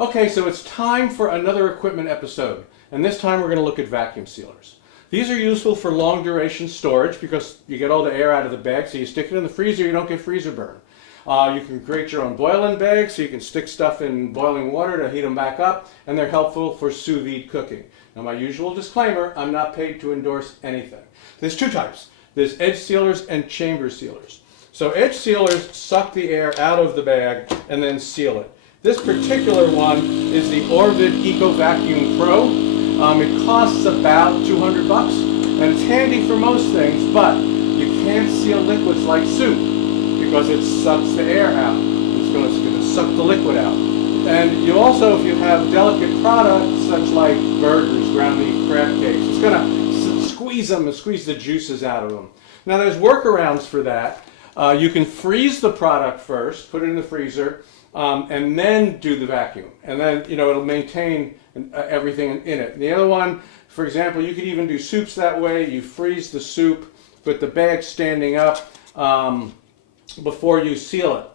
Okay, so it's time for another equipment episode, and this time we're going to look at vacuum sealers. These are useful for long duration storage because you get all the air out of the bag, so you stick it in the freezer, you don't get freezer burn. You can create your own boil-in bags, so you can stick stuff in boiling water to heat them back up, and they're helpful for sous vide cooking. Now my usual disclaimer, I'm not paid to endorse anything. There's two types. There's edge sealers and chamber sealers. So edge sealers suck the air out of the bag and then seal it. This particular one is the Orved Eco Vacuum Pro. It costs about 200 bucks, and it's handy for most things, but you can't seal liquids like soup because it sucks the air out. It's going to suck the liquid out. And you also, if you have delicate products such like burgers, ground meat, crab cakes, it's going to squeeze them and squeeze the juices out of them. Now there's workarounds for that. You can freeze the product first, put it in the freezer, and then do the vacuum. And then, it'll maintain everything in it. The other one, for example, you could even do soups that way. You freeze the soup, but the bag's standing up before you seal it.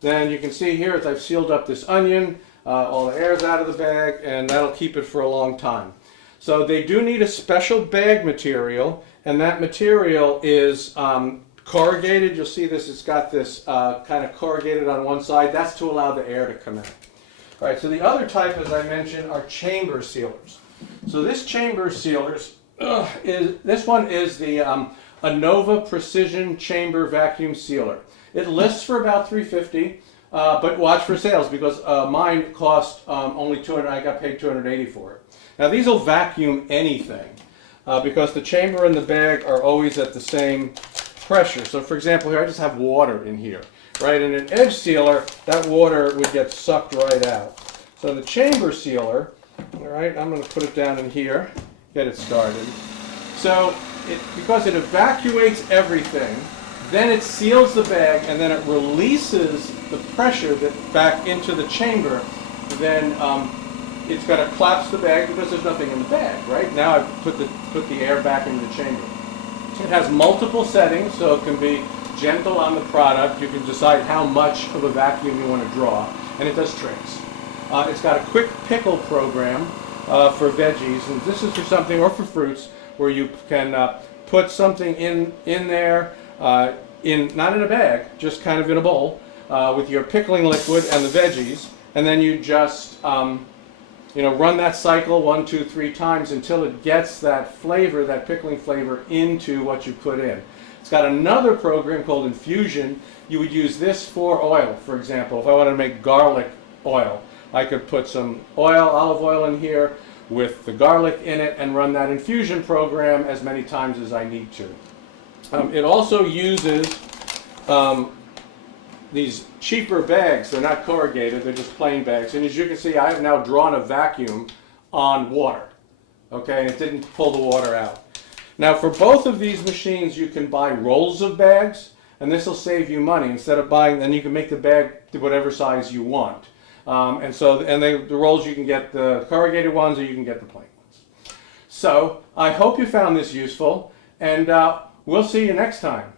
Then you can see here as I've sealed up this onion, all the air's out of the bag, and that'll keep it for a long time. So they do need a special bag material, and that material is corrugated. You'll see this, it's got this kind of corrugated on one side. That's to allow the air to come in. All right, so the other type, as I mentioned, are chamber sealers. So this chamber sealers, this one is the Anova Precision Chamber Vacuum Sealer. It lists for about $350, but watch for sales because mine cost only $200. I got paid $280 for it. Now these will vacuum anything because the chamber and the bag are always at the same pressure. So for example, here I just have water in here, right? In an edge sealer, that water would get sucked right out. So the chamber sealer, all right, I'm going to put it down in here, get it started. So because it evacuates everything, then it seals the bag, and then it releases the pressure back into the chamber. Then it's going to collapse the bag because there's nothing in the bag, right? Now I've put the air back into the chamber. It has multiple settings, so it can be gentle on the product. You can decide how much of a vacuum you want to draw, and it does tricks. It's got a quick pickle program for veggies, and this is for something, or for fruits, where you can put something in there, not in a bag, just kind of in a bowl, with your pickling liquid and the veggies, and then you just run that cycle 1, 2, 3 times until it gets that flavor, that pickling flavor, into what you put in. It's got another program called infusion. You would use this for oil, for example. If I wanted to make garlic oil, I could put some olive oil in here with the garlic in it and run that infusion program as many times as I need to. It also uses these cheaper bags. They're not corrugated, they're just plain bags. And as you can see, I have now drawn a vacuum on water. Okay, and it didn't pull the water out. Now for both of these machines, you can buy rolls of bags, and this will save you money. Instead of buying, then you can make the bag to whatever size you want. The rolls, you can get the corrugated ones or you can get the plain ones. So I hope you found this useful, and we'll see you next time.